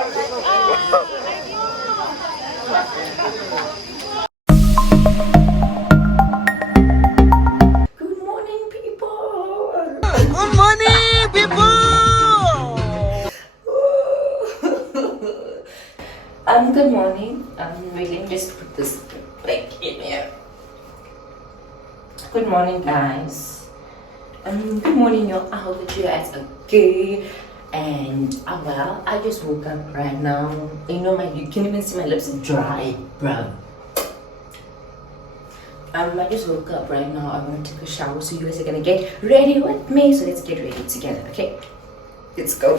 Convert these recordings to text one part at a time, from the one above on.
Good morning, people. Good morning, people. Good morning. Wait, let me just put this back in here. Good morning, guys. Good morning, y'all. I hope that you guys are good. And well, I just woke up right now. You know, you can even see my lips are dry, bruh. I just woke up right now. I'm gonna take a shower, so you guys are gonna get ready with me. So let's get ready together, okay? Let's go.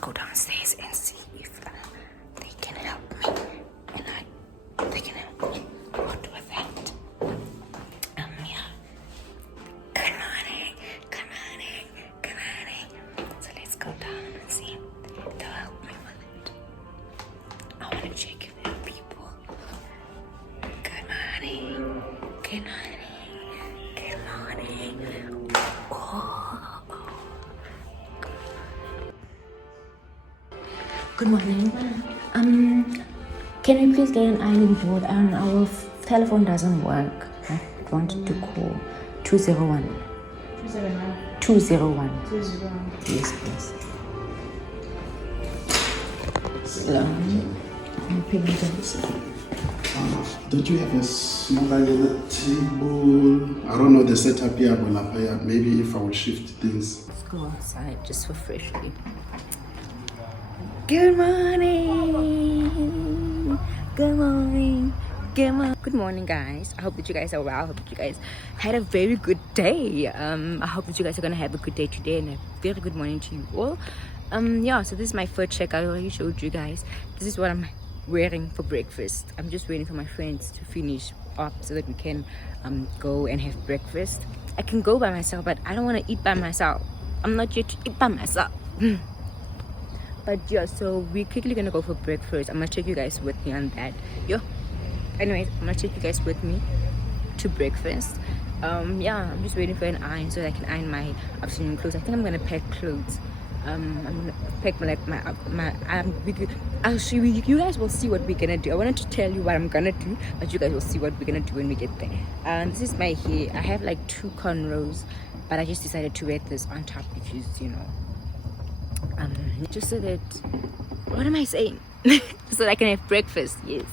Go downstairs and see if they can help me, and they can help me what with that. Yeah. Good morning. So let's go down and see if they'll help me with it. I want to check if there are people. Good morning. Good morning. Can we please get an ironing board? Our telephone doesn't work. I wanted to call 201. 201. Yes, please. Hello. Don't you have a smaller table? I don't know the setup here, but maybe if I would shift things. Let's go outside just for fresh air. Good morning. Good morning, guys. I hope that you guys are well. I hope that you guys had a very good day. I hope that you guys are gonna have a good day today and a very good morning to you all. Yeah, so this is my first check. I already showed you guys. This is what I'm wearing for breakfast. I'm just waiting for my friends to finish up so that we can go and have breakfast. I can go by myself, but I don't want to eat by myself. I'm not here to eat by myself. But yeah, so we're quickly gonna go for breakfast. I'm gonna take you guys with me on that. Anyways, I'm gonna take you guys with me to breakfast. Yeah, I'm just waiting for an iron so that I can iron my afternoon clothes. I think I'm gonna pack clothes. I'm gonna pack I'll show you. You guys will see what we're gonna do. I wanted to tell you what I'm gonna do, but you guys will see what we're gonna do when we get there. This is my hair. I have like 2 cornrows, but I just decided to wear this on top because, you know, just so that, what am I saying? So that I can have breakfast. Yes,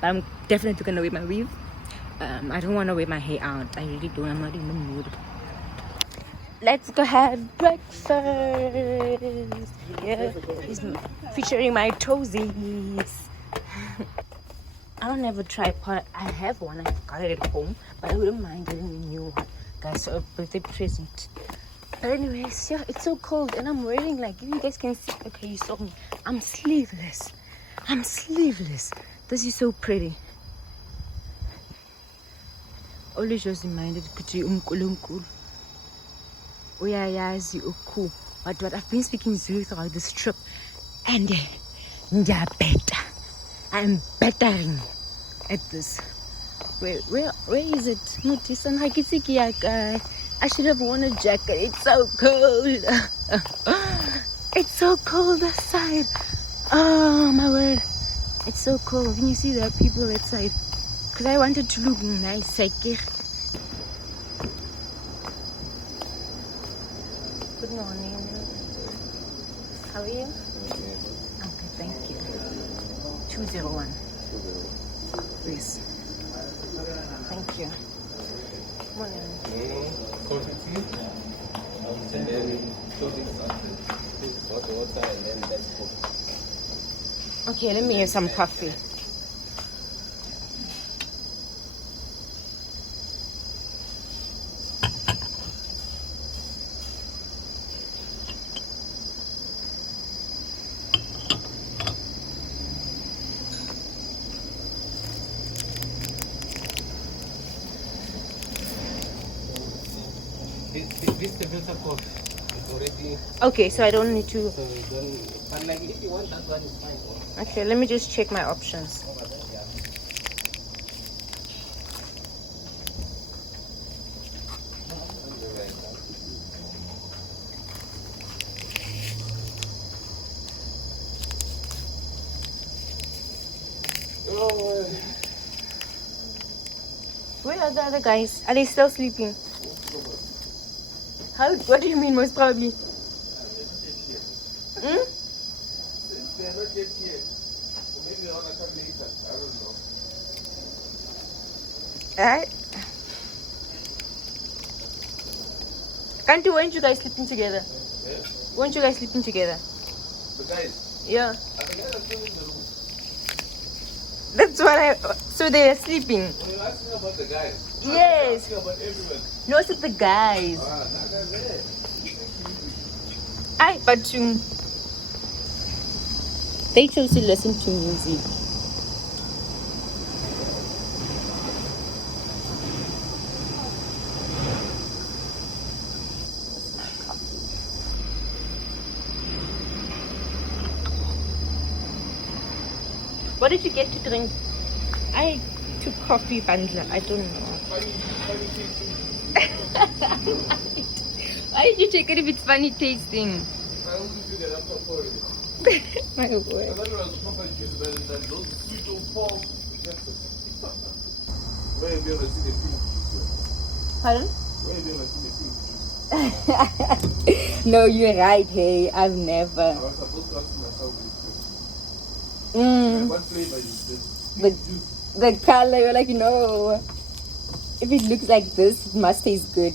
but I'm definitely gonna wear my weave. I don't want to wear my hair out. I really don't. I'm not in the mood. let's go have breakfast. Yeah, he's featuring my toesies. I don't have a tripod. I have one. I got it at home, but I wouldn't mind getting a new one, guys. So a birthday present. But anyways, yeah, it's so cold, and I'm wearing, like, if you guys can see. Okay, you saw me. I'm sleeveless. I'm sleeveless. This is so pretty. Always just reminded ukuthi uNkulunkulu uyayazi ukhu. But I've been speaking Zulu throughout this trip, and ngiyabeta. I'm bettering at this. Where is it? Notice I should have worn a jacket. It's so cold. It's so cold outside. Oh my word. It's so cold. Can you see the people outside? Because I wanted to look nice. Good morning. How are you? Okay, thank you. 201. Please. Thank you. Morning. Coffee tea. And then something water, and then let's go. Okay, let me have some coffee. This filter coffee is already. Okay, so I don't need to. So you don't. But like if you want that one, is fine. Okay, let me just check my options. Where are the other guys? Are they still sleeping? How? What do you mean, most probably? They're not yet here. Or maybe they want to come later. I don't know. Alright. Can't you? Weren't you guys sleeping together? Yes? Weren't you guys sleeping together? The guys. Yeah. The guys are still in the room. That's what I. So they're sleeping. When you're asking about the guys. Yes. You're asking about everyone. No, it's the guys. Not that bad. But they chose to listen to music. What did you get to drink? I took coffee bundler. I don't know. Why did you take it if it's funny tasting? I only do that after 4 My word. I thought it was proper juice, but those sweet old balls. Where have you ever seen a pink juice? Pardon? Where have you ever seen a pink juice? No, you're right. Hey, I've never. I was supposed to ask myself this question. What flavor is this? The Pink juice. the color, you're like, no. If it looks like this, it must taste good.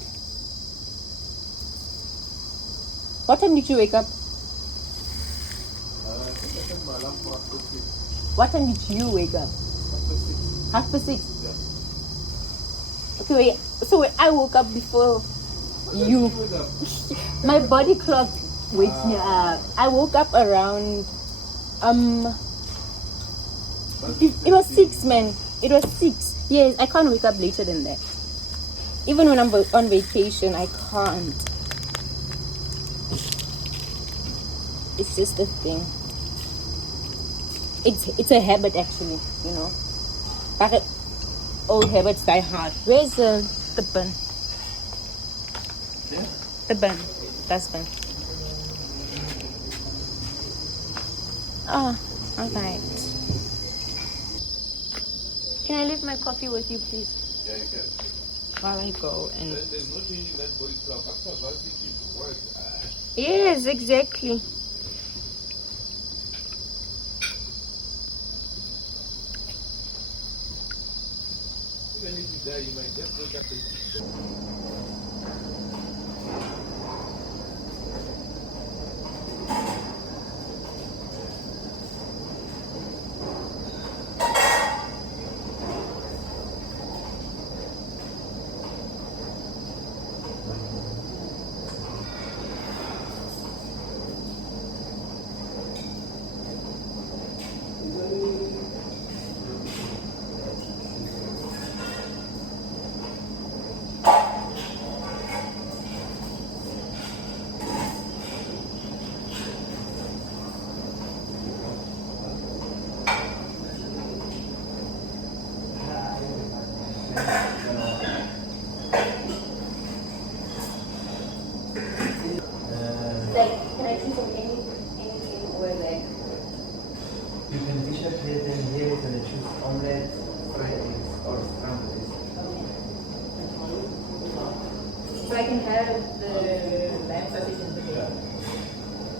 What time did you wake up? I think I set my alarm for 6:30. What time did you wake up? After 6. 6:30. Yeah. Okay, wait. So wait, I woke up before you. Wake up. My body clock wakes me up. I woke up around it was 6, man. It was 6. Yes, I can't wake up later than that. Even when I'm on vacation, I can't. It's just a thing. It's a habit, actually, you know. But old habits die hard. Where's the bun? Yeah. The bun. Dustbin. Oh, alright. Can I leave my coffee with you, please? Yeah, you can. While I go and. There's no changing that body clock. After a while, they keep work. Yes, exactly. Even if you die, you might just wake up and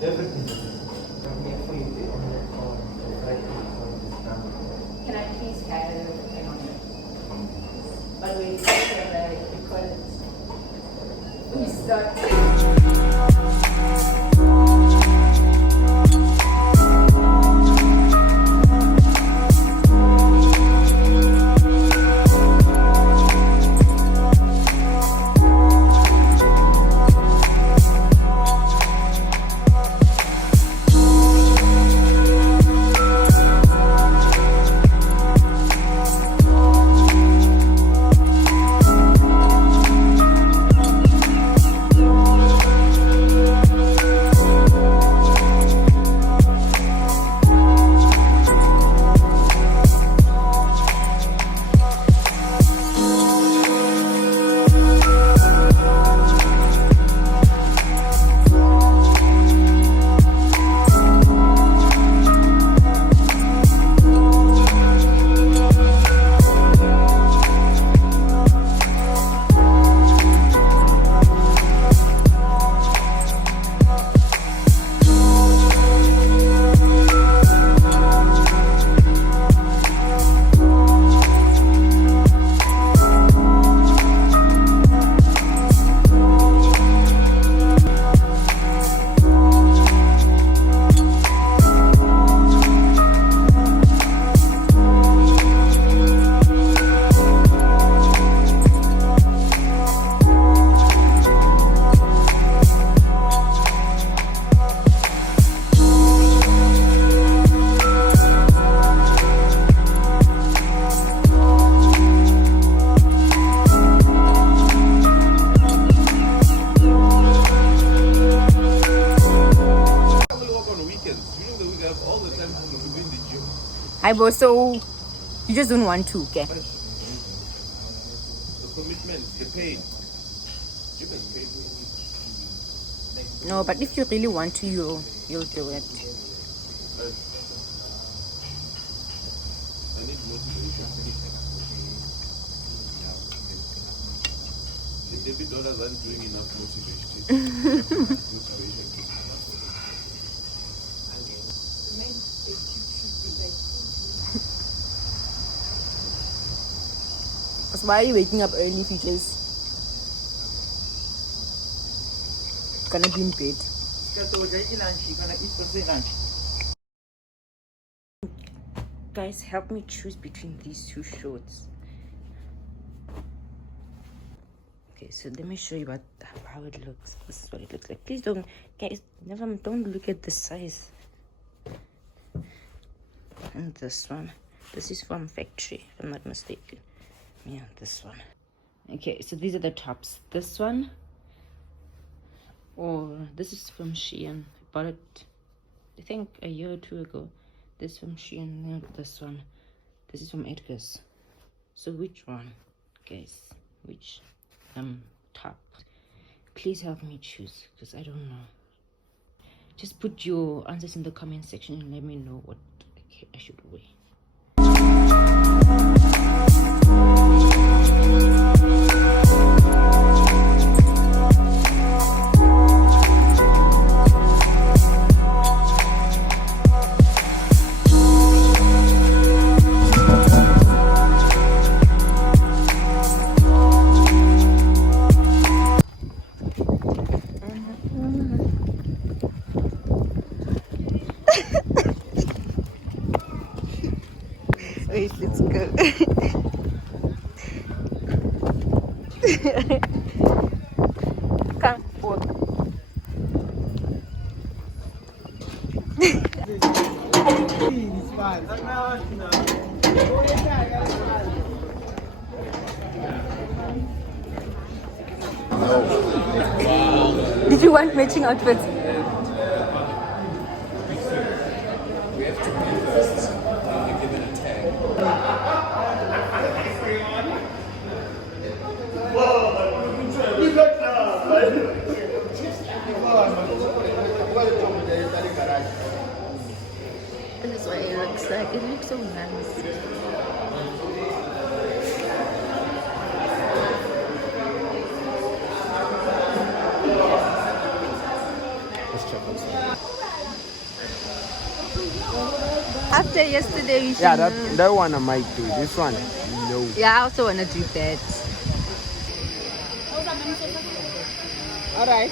Can I please have an omelette? By the way, because we start. I was so you just don't want to, okay? The commitment, the pain. You can pay for it. No, but if you really want to, you'll do it. I need motivation. The David dollars aren't doing enough motivation. So why are you waking up early if you just gonna be in bed? Guys, help me choose between these two shorts. Okay, so let me show you how it looks. This is what it looks like. Please don't, guys, don't look at the size. And this one, this is from factory, if I'm not mistaken. Yeah, this one. Okay, so these are the tops. This one, or this is from Shein. I bought it, I think, a year or two ago. This from Shein. This one, this is from Edgar's. So which one, guys? Which top? Please help me choose, because I don't know. Just put your answers in the comment section and let me know what I should wear. Wait, let's go. Come forward. Did you want matching outfits? This is what it looks like. It looks so nice. Let's check outside. After yesterday, we should. Yeah, that one I might do. This one, no. Yeah, I also want to do that. All right.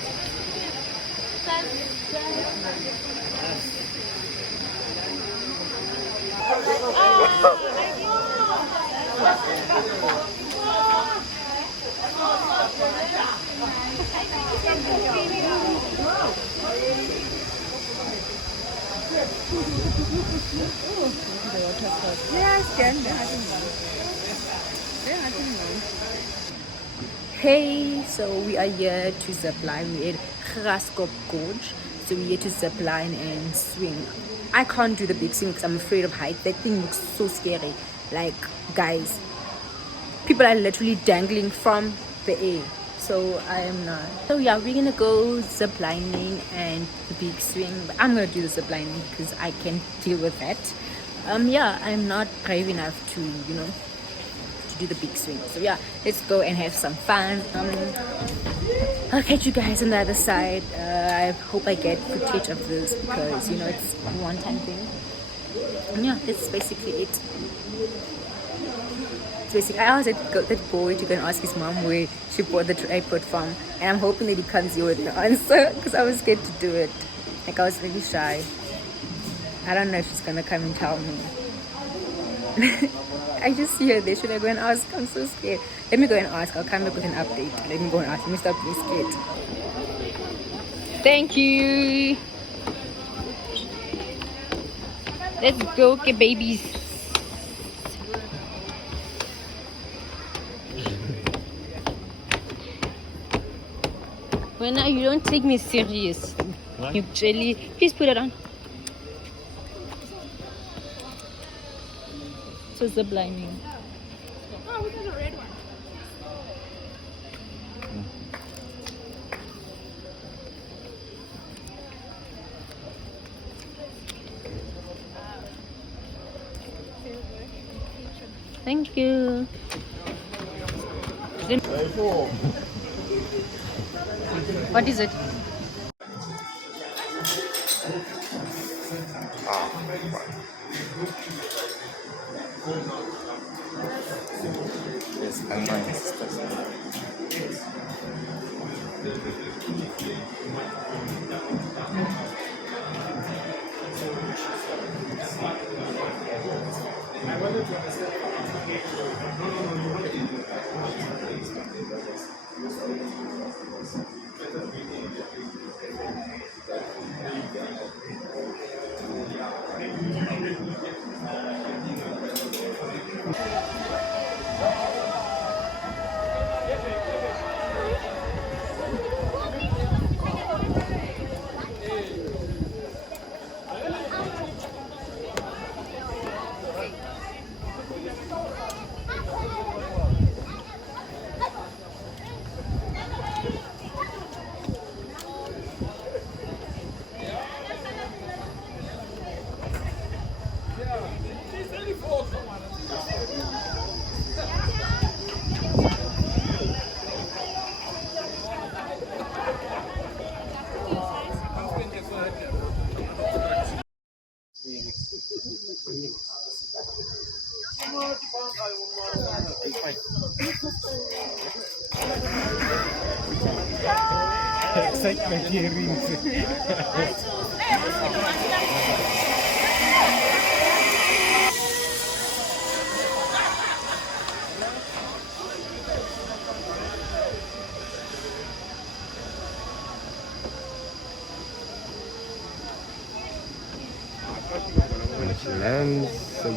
Hey, so we are here to zipline. We're at Graskop Gorge. So we're here to zipline and swing. I can't do the big swing because I'm afraid of height. That thing looks so scary. Like, guys, people are literally dangling from the air. So I am not. So yeah, we're gonna go ziplining and the big swing. But I'm gonna do the ziplining because I can deal with that. Yeah, I'm not brave enough to, to do the big swing. So yeah, let's go and have some fun. I'll catch you guys on the other side. I hope I get footage of this because it's a one-time thing. And yeah, that's basically it. It's basically, I asked that boy to go and ask his mom where she bought the tripod from, and I'm hoping that he comes here with the answer because I was scared to do it. Like, I was really shy. I don't know if she's gonna come and tell me. I just see her there. Should I go and ask? I'm so scared. Let me go and ask. I'll come back with an update. Let me go and ask. Let me stop being scared. Thank you. Let's go, okay, babies. Well, now you don't take me serious. What? You jelly. Please put it on. So ziplining. Oh, we got a red one. Thank you. What is it? Yes, I'm my sisters. Excitement here rings. When she lands, so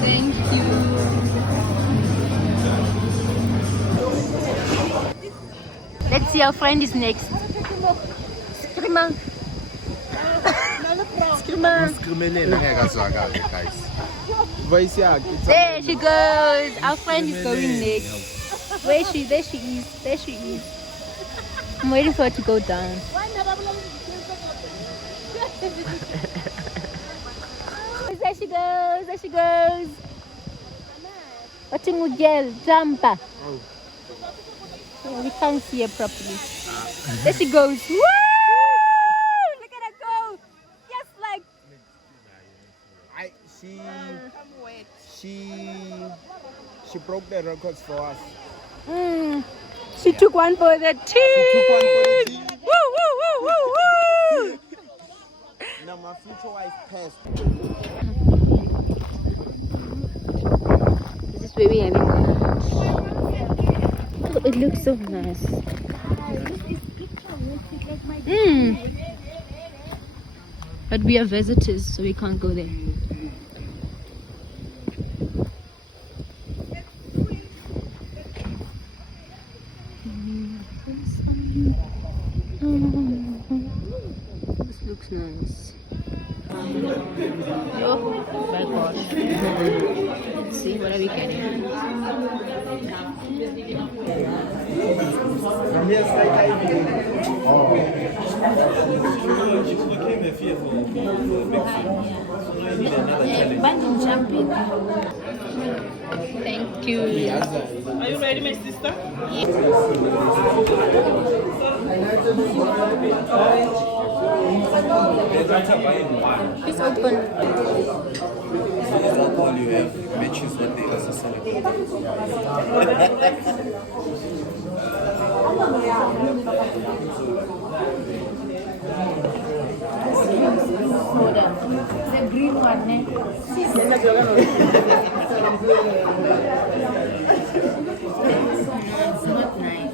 Thank you. Let's see, our friend is next. Screamer. There she goes. Our friend is going next. Where is she? There she is. There she is. I'm waiting for her to go down. There she goes. There she goes. Watching girl jump. Yeah, we can't see her properly. There she goes. Woo! Look at her go. Yes, like. She broke the records for us. She took one for the team. Woo, woo, woo, woo, woo. Now my future wife passed. This is where we're having lunch. Oh, it looks so nice. But we are visitors, so we can't go there. This looks nice. Oh my gosh. Let's see, what are we getting? Bungee jumping. Thank you. Are you ready, my sister? It's open. Alcohol you have matches what they also celebrate. The green one, eh? It's not nice.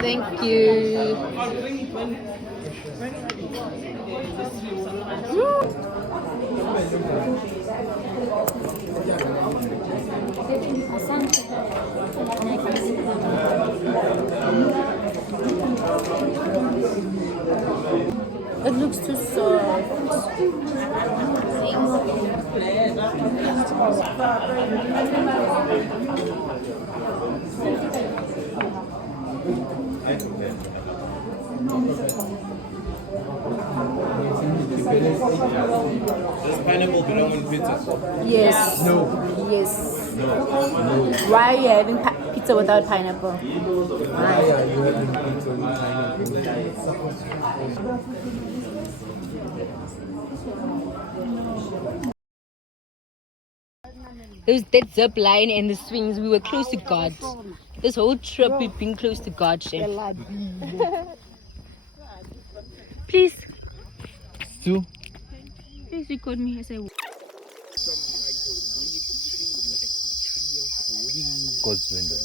Thank you. It looks too soft. Does pineapple belong on pizza? Yes. No. Yes. No. Why are you having pizza without pineapple? Why are you having pizza with pineapple? There's that zip line and the swings. We were close to God. This whole trip we've been close to God, Chef. Please. Stu? Please record me as I walk. God's window.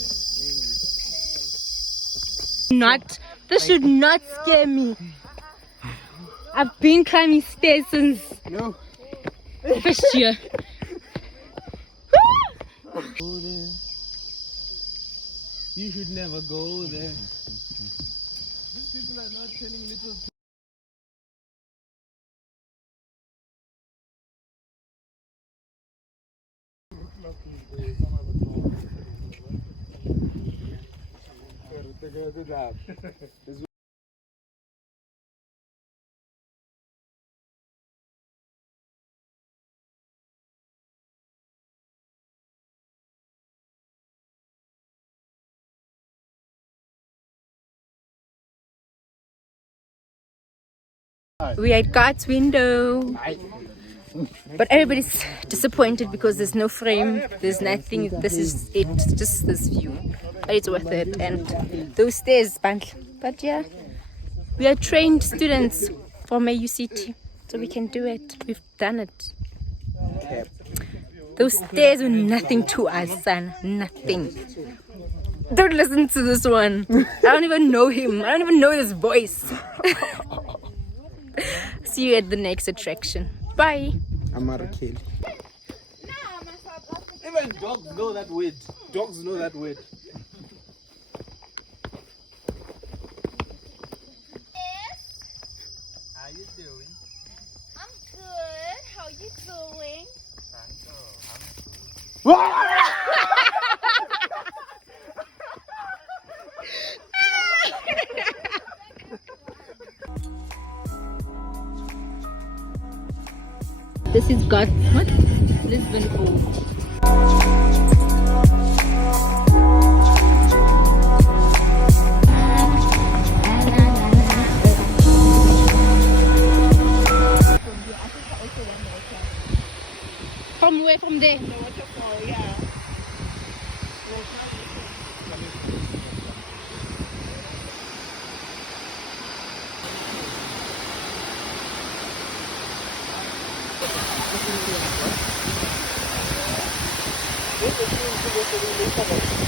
This should not scare me. I've been climbing stairs since first year. Go there. You should never go there. These people are not turning little. We are at God's window. But everybody's disappointed because there's no frame, there's nothing. This is it, just this view. But it's worth it. And those stairs, but yeah, we are trained students from AUCT, so we can do it. We've done it. Those stairs are nothing to us, son. Nothing. Don't listen to this one. I don't even know him. I don't even know his voice. See you at the next attraction. Bye. I'm out of Kelly. Even dogs know that word. Dogs know that word. How you doing? I'm good. How you doing? This is got what? Lisbon Cove. From where? From there? The waterfall, yeah. This is supposed to be later.